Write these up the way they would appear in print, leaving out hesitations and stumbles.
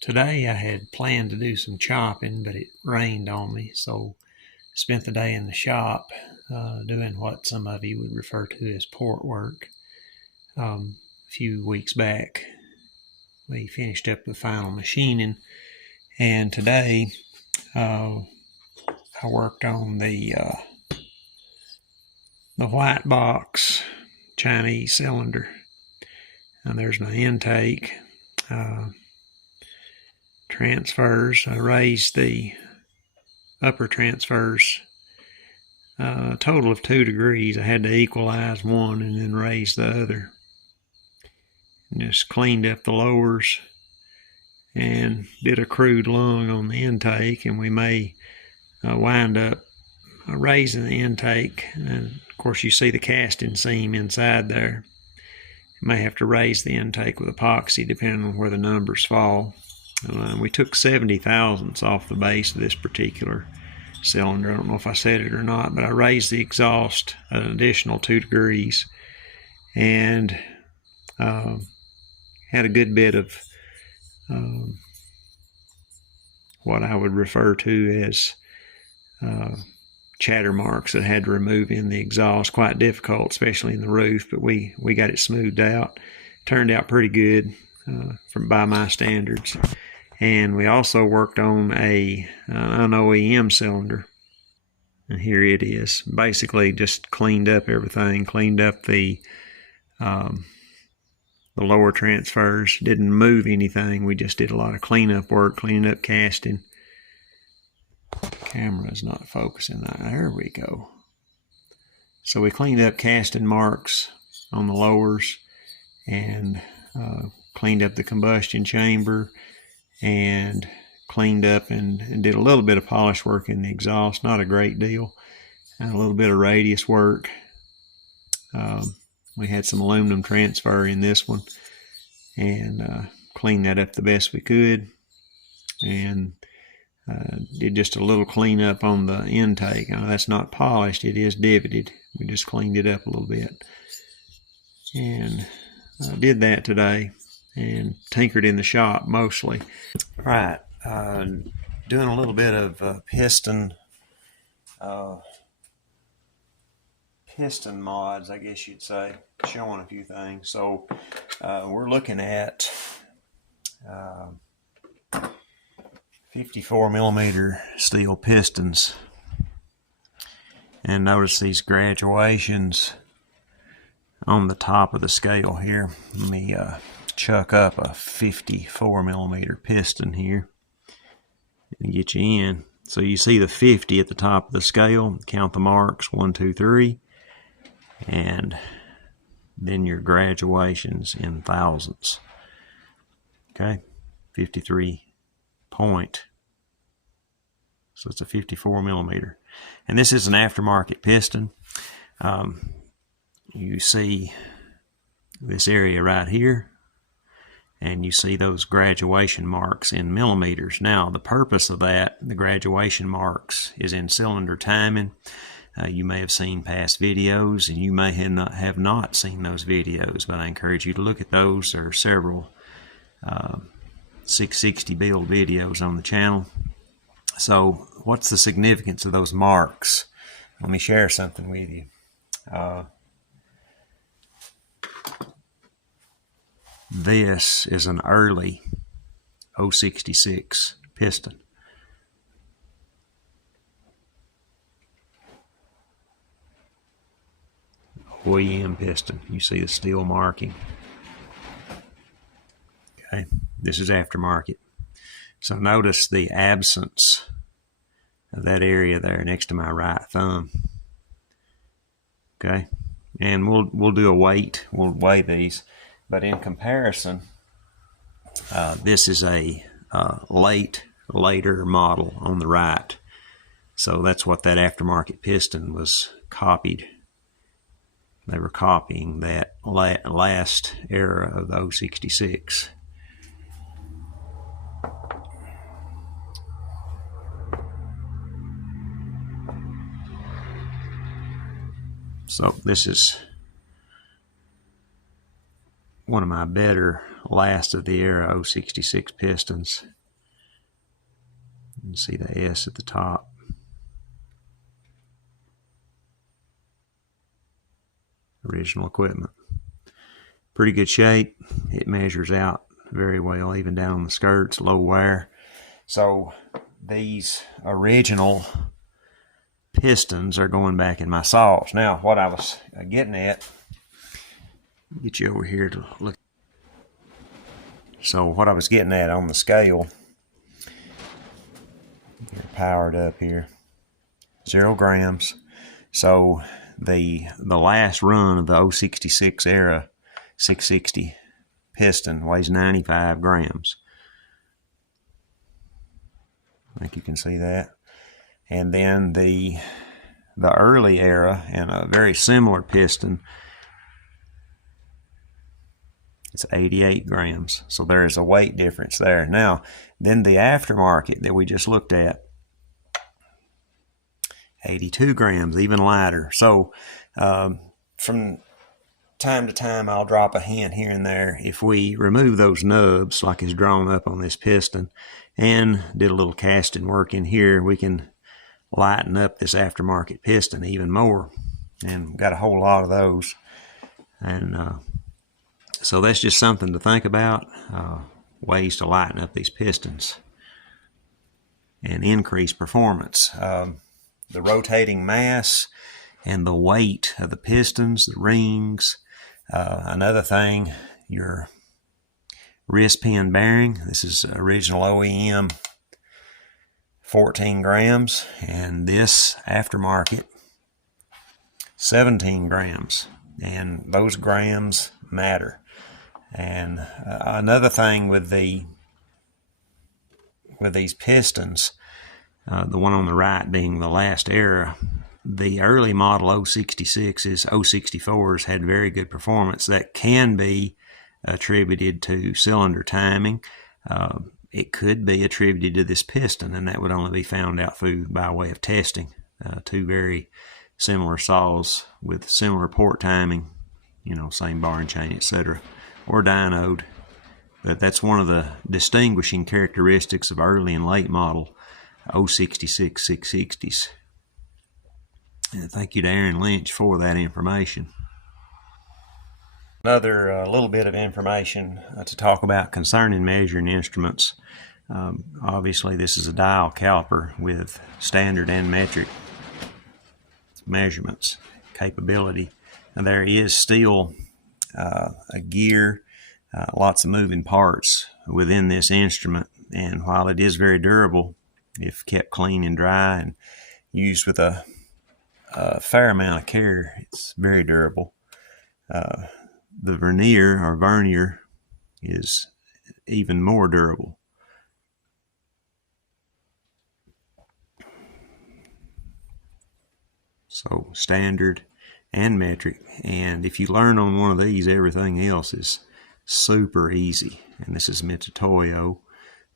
Today I had planned to do some chopping, but it rained on me, so spent the day in the shop doing what some of you would refer to as port work. A few weeks back, we finished up the final machining, and today I worked on the white box Chinese cylinder. And there's my intake. Transfers. I raised the upper transfers a total of 2 degrees. I had to equalize one and then raise the other. And just cleaned up the lowers and did a crude lung on the intake, and we may wind up raising the intake. And of course you see the casting seam inside there. You may have to raise the intake with epoxy depending on where the numbers fall. We took 70 thousandths off the base of this particular cylinder. I don't know if I said it or not, but I raised the exhaust an additional 2 degrees and had a good bit of what I would refer to as chatter marks that I had to remove in the exhaust. Quite difficult, especially in the roof, but we got it smoothed out. Turned out pretty good by my standards. And we also worked on an OEM cylinder. And here it is. Basically just cleaned up everything, cleaned up the lower transfers. Didn't move anything. We just did a lot of cleanup work, cleaning up casting. Camera's not focusing. There we go. So we cleaned up casting marks on the lowers and cleaned up the combustion chamber and cleaned up and did a little bit of polish work in the exhaust, not a great deal, and a little bit of radius work. We had some aluminum transfer in this one and cleaned that up the best we could, and did just a little cleanup on the intake. Now, that's not polished, it is divoted. We just cleaned it up a little bit, and did that today and tinkered in the shop mostly. Right, doing a little bit of piston mods, I guess you'd say, showing a few things. So we're looking at 54 millimeter steel pistons, and notice these graduations on the top of the scale here. Let me chuck up a 54 millimeter piston here and get you in. So you see the 50 at the top of the scale. Count the marks, 1, 2, 3, and then your graduations in thousandths. Okay, 53 point. So it's a 54 millimeter, and this is an aftermarket piston. You see this area right here, and you see those graduation marks in millimeters. Now, the purpose of that, the graduation marks, is in cylinder timing. You may have seen past videos, and you may have not seen those videos, but I encourage you to look at those. There are several 660 build videos on the channel. So, what's the significance of those marks? Let me share something with you. This is an early 066 piston. OEM piston. You see the steel marking. Okay, this is aftermarket. So notice the absence of that area there next to my right thumb. Okay, and we'll do a weight. We'll weigh these. But in comparison, this is a later model on the right. So that's what that aftermarket piston was copied. They were copying that last era of the 066. So this is one of my better last of the era 066 pistons. You can see the S at the top. Original equipment. Pretty good shape. It measures out very well, even down on the skirts, low wear. So these original pistons are going back in my saws. Now, what I was getting at, get you over here to look. So what I was getting at on the scale, you're powered up here, 0 grams. So the last run of the 066 era 660 piston weighs 95 grams. I think you can see that. And then the early era and a very similar piston, it's 88 grams. So there is a weight difference there. Now, then the aftermarket that we just looked at, 82 grams, even lighter. So from time to time, I'll drop a hint here and there. If we remove those nubs, like is drawn up on this piston, and did a little casting work in here, we can lighten up this aftermarket piston even more. And we've got a whole lot of those. And so that's just something to think about, ways to lighten up these pistons and increase performance. The rotating mass and the weight of the pistons, the rings. Another thing, your wrist pin bearing. This is original OEM, 14 grams, and this aftermarket, 17 grams. And those grams matter. And another thing with these pistons, the one on the right being the last era, the early model 066s, 064s had very good performance that can be attributed to cylinder timing. It could be attributed to this piston, and that would only be found out through by way of testing. Two very similar saws with similar port timing, you know, same bar and chain, etc., or dynoed. But that's one of the distinguishing characteristics of early and late model 066 660s. And thank you to Aaron Lynch for that information. Another little bit of information to talk about concerning measuring instruments. Obviously, this is a dial caliper with standard and metric measurements capability. And there is still a gear, lots of moving parts within this instrument. And while it is very durable, if kept clean and dry and used with a fair amount of care, it's very durable. The vernier is even more durable. So standard and metric, and if you learn on one of these, everything else is super easy. And this is Mitutoyo,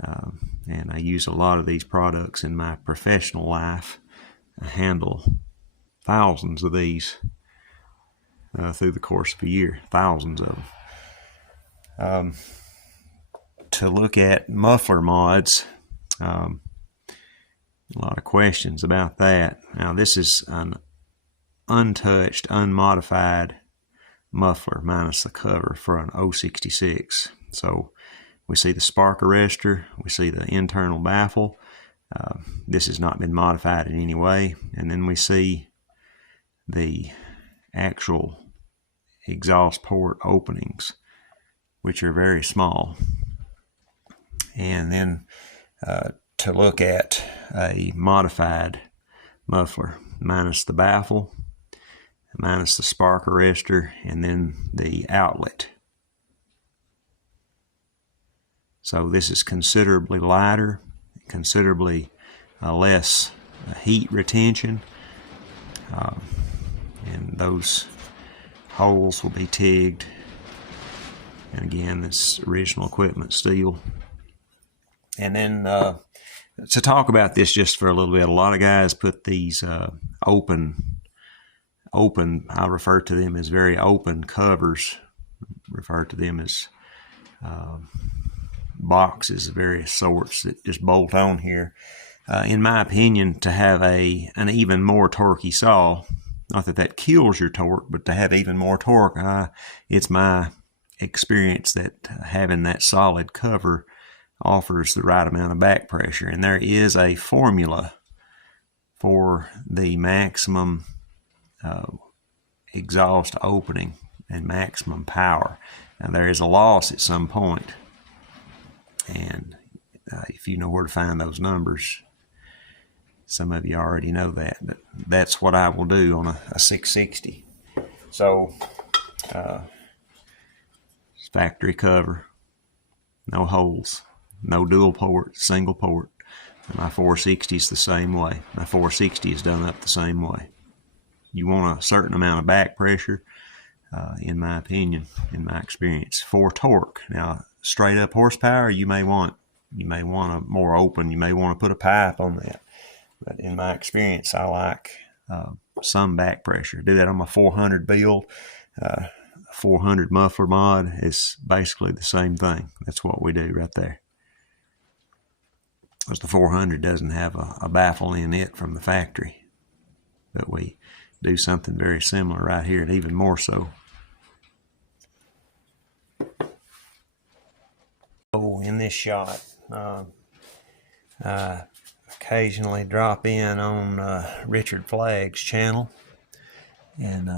and I use a lot of these products in my professional life. I handle thousands of these through the course of a year, thousands of them. To look at muffler mods, a lot of questions about that. Now, this is an untouched, unmodified muffler minus the cover for an 066. So we see the spark arrestor, we see the internal baffle. This has not been modified in any way. And then we see the actual exhaust port openings, which are very small. And then to look at a modified muffler, minus the baffle, minus the spark arrestor, and then the outlet. So this is considerably lighter, considerably less heat retention, and those holes will be tigged. And again, this original equipment steel. And then to talk about this just for a little bit, a lot of guys put these open, I refer to them as very open covers, refer to them as boxes of various sorts that just bolt on here. In my opinion, to have an even more torquey saw, not that that kills your torque, but to have even more torque, it's my experience that having that solid cover offers the right amount of back pressure. And there is a formula for the maximum exhaust opening and maximum power. Now there is a loss at some point, and if you know where to find those numbers, some of you already know that, but that's what I will do on a 660. So factory cover, no holes, no dual port, single port. My 460 is the same way. My 460 is done up the same way. You want a certain amount of back pressure, in my opinion, in my experience, for torque. Now, straight up horsepower, you may want a more open. You may want to put a pipe on that. But in my experience, I like some back pressure. Do that on my 400 build. 400 muffler mod is basically the same thing. That's what we do right there. Because the 400 doesn't have a baffle in it from the factory. But we do something very similar right here, and even more so. Oh, in this shot, I occasionally drop in on Richard Flagg's channel, and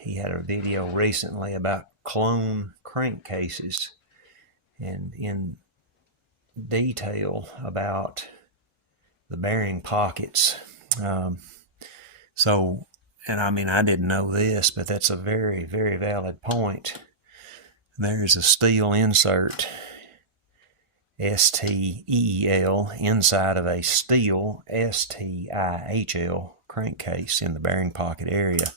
he had a video recently about clone crankcases, and in detail about the bearing pockets. And I mean, I didn't know this, but that's a very, very valid point. There's a steel insert, STIHL, inside of a steel, STIHL crankcase in the bearing pocket area.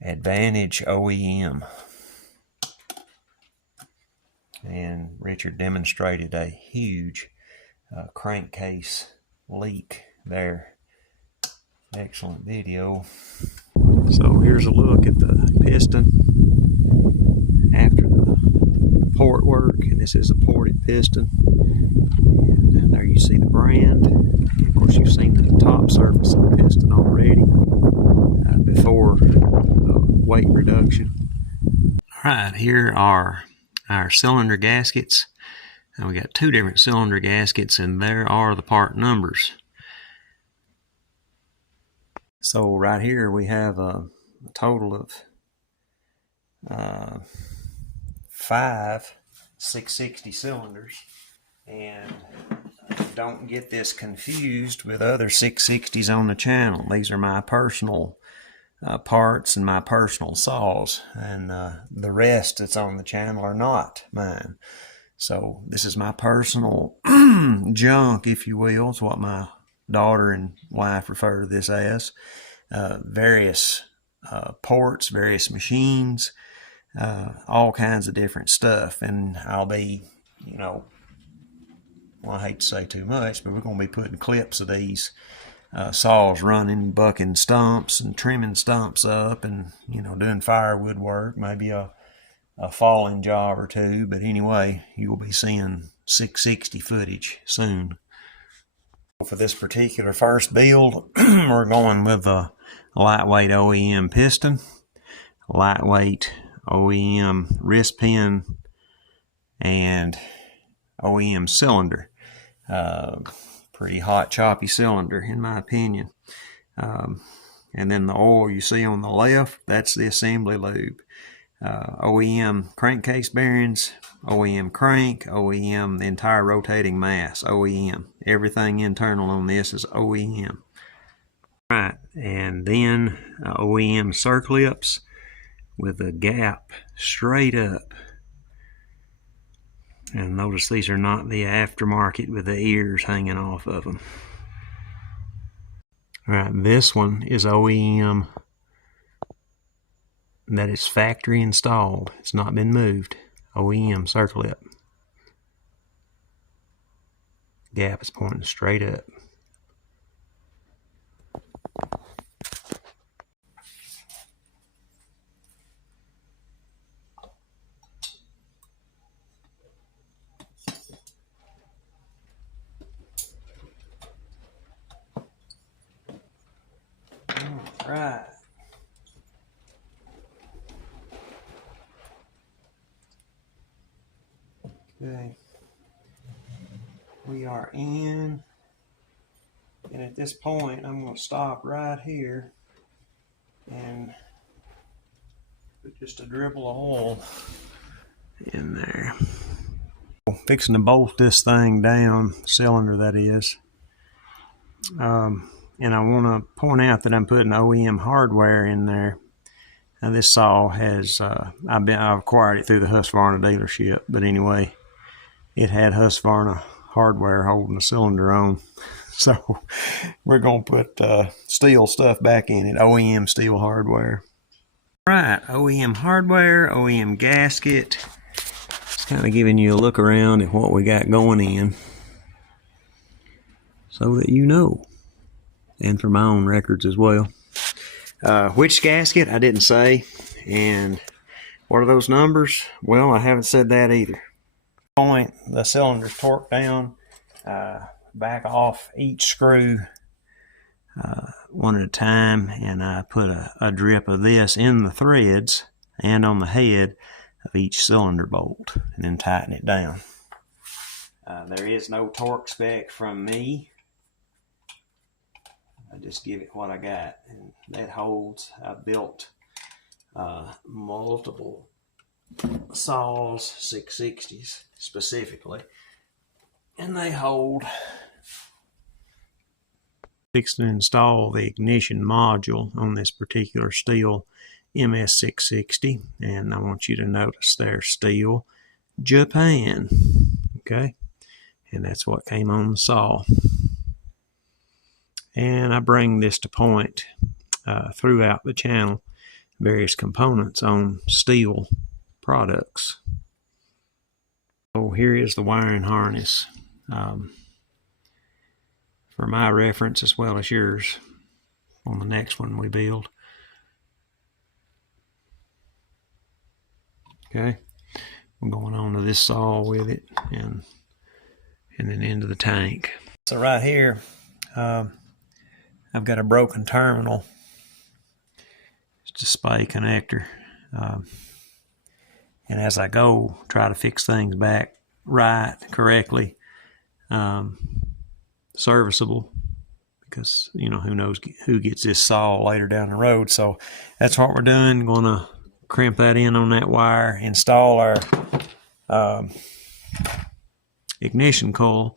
Advantage OEM. And Richard demonstrated a huge crankcase leak there. Excellent video. So here's a look at the piston after the port work, and this is a ported piston. And there you see the brand. Of course, you've seen the top surface of the piston already before weight reduction. All right, here are our cylinder gaskets. Now we got two different cylinder gaskets, and there are the part numbers. So right here we have a total of 5 660 cylinders, and don't get this confused with other 660s on the channel. These are my personal parts and my personal saws, and the rest that's on the channel are not mine. So this is my personal junk, if you will. It's what my daughter and wife refer to this as. Various ports, various machines, all kinds of different stuff. And I'll be, well, I hate to say too much, but we're going to be putting clips of these saws running, bucking stumps and trimming stumps up, and, doing firewood work, maybe a falling job or two. But anyway, you'll be seeing 660 footage soon. For this particular first build, we're going with a lightweight OEM piston, lightweight OEM wrist pin, and OEM cylinder. Pretty hot, choppy cylinder, in my opinion. And then the oil you see on the left, that's the assembly lube. OEM crankcase bearings, OEM crank, OEM the entire rotating mass, OEM. Everything internal on this is OEM. Right, and then OEM circlips with a gap straight up. And notice these are not the aftermarket with the ears hanging off of them. Alright, this one is OEM that is factory installed. It's not been moved. OEM circlip. Gap is pointing straight up. Okay. We are in, and at this point I'm going to stop right here and put just a dribble of oil in there. Fixing to bolt this thing down, cylinder that is. And I want to point out that I'm putting OEM hardware in there. Now this saw has, I've acquired it through the Husqvarna dealership, but anyway, it had Husqvarna hardware holding the cylinder on. So we're going to put STIHL stuff back in it, OEM STIHL hardware. Right, OEM hardware, OEM gasket. Just kind of giving you a look around at what we got going in so that you know, and for my own records as well. Which gasket, I didn't say, and what are those numbers? Well, I haven't said that either. Point the cylinder's torqued down, back off each screw one at a time, and I put a drip of this in the threads and on the head of each cylinder bolt, and then tighten it down. There is no torque spec from me. I just give it what I got, and that holds. I built multiple saws, 660s specifically, and they hold. Fixed to install the ignition module on this particular STIHL MS660, and I want you to notice there's STIHL Japan, okay, and that's what came on the saw. And I bring this to point throughout the channel, various components on STIHL products. So here is the wiring harness for my reference as well as yours on the next one we build. Okay, we're going on to this saw with it, and then into the tank. So right here, I've got a broken terminal. It's a display connector. And as I go, try to fix things back right, correctly, serviceable, because, you know, who knows who gets this saw later down the road. So that's what we're doing. Going to crimp that in on that wire, install our ignition coil,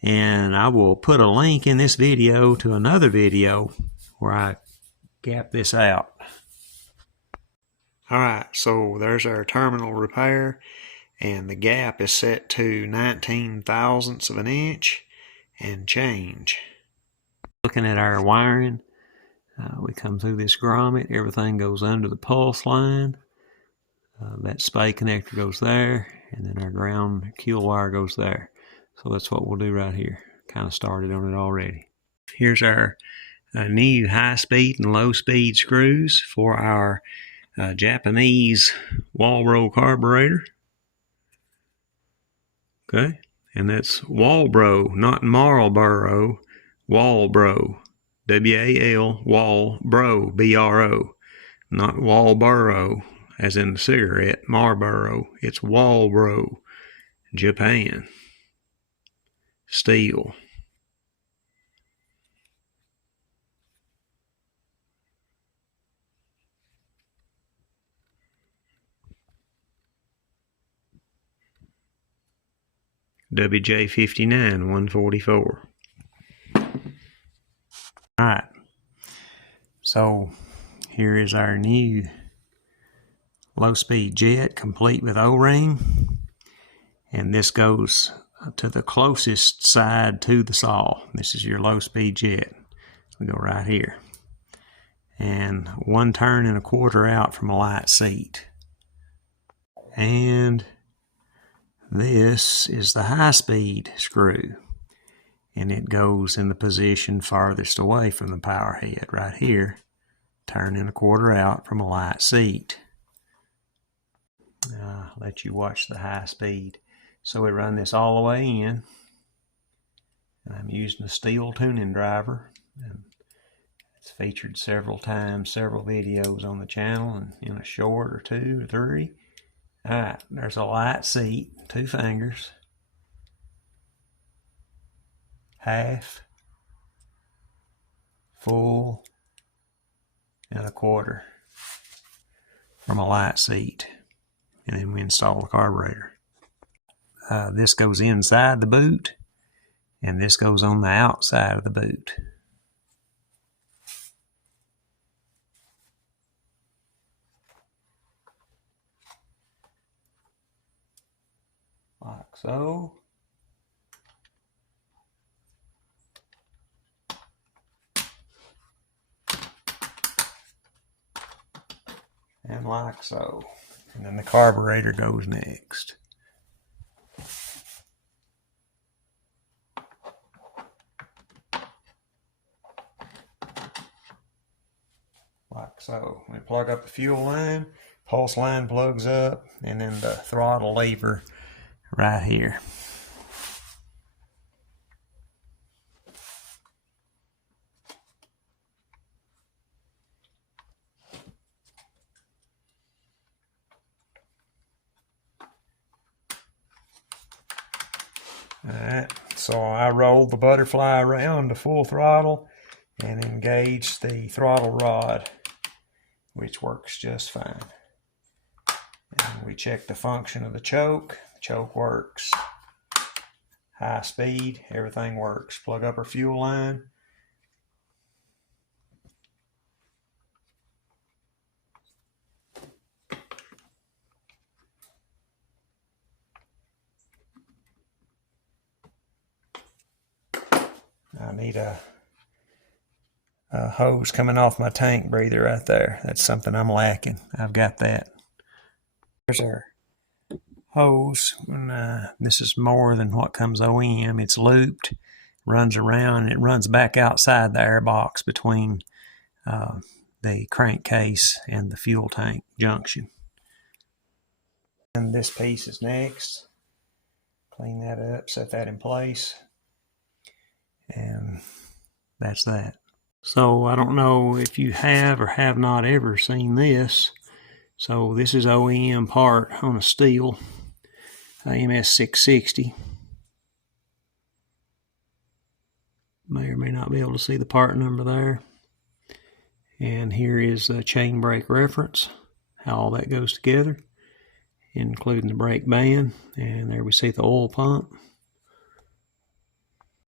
and I will put a link in this video to another video where I gap this out. Alright, so there's our terminal repair, and the gap is set to 19 thousandths of an inch and change. Looking at our wiring, we come through this grommet, everything goes under the pulse line. That spay connector goes there, and then our ground kill wire goes there. So that's what we'll do right here. Kind of started on it already. Here's our new high-speed and low-speed screws for our Japanese Walbro carburetor. Okay, and that's Walbro, not Marlboro, Walbro, W-A-L, Walbro, B-R-O, not Walboro, as in the cigarette, Marlboro. It's Walbro, Japan, STIHL. WJ59 144. Alright, so here is our new low-speed jet, complete with O-ring, and this goes to the closest side to the saw. This is your low-speed jet. We go right here, and 1 turn and a quarter out from a light seat, and this is the high-speed screw, and it goes in the position farthest away from the power head right here. Turn and a quarter out from a light seat. Let you watch the high speed. So we run this all the way in, and I'm using a STIHL tuning driver, and it's featured several times, several videos on the channel, and in a short or 2 or 3. Alright, there's a light seat, 2 fingers, half, full, and a quarter from a light seat. And then we install the carburetor. This goes inside the boot, and this goes on the outside of the boot. Like so. And like so. And then the carburetor goes next. Like so. We plug up the fuel line, pulse line plugs up, and then the throttle lever right here. Alright, so I rolled the butterfly around to full throttle and engaged the throttle rod, which works just fine. And we check the function of the choke. The choke works. High speed, everything works. Plug up our fuel line. I need a hose coming off my tank breather right there. That's something I'm lacking. I've got that. Here's our hose. This is more than what comes OEM. It's looped, runs around, and it runs back outside the air box between the crankcase and the fuel tank junction. And this piece is next. Clean that up, set that in place. And that's that. So I don't know if you have or have not ever seen this. So this is OEM part on a STIHL AMS 660. May or may not be able to see the part number there. And here is the chain brake reference, how all that goes together, including the brake band. And there we see the oil pump.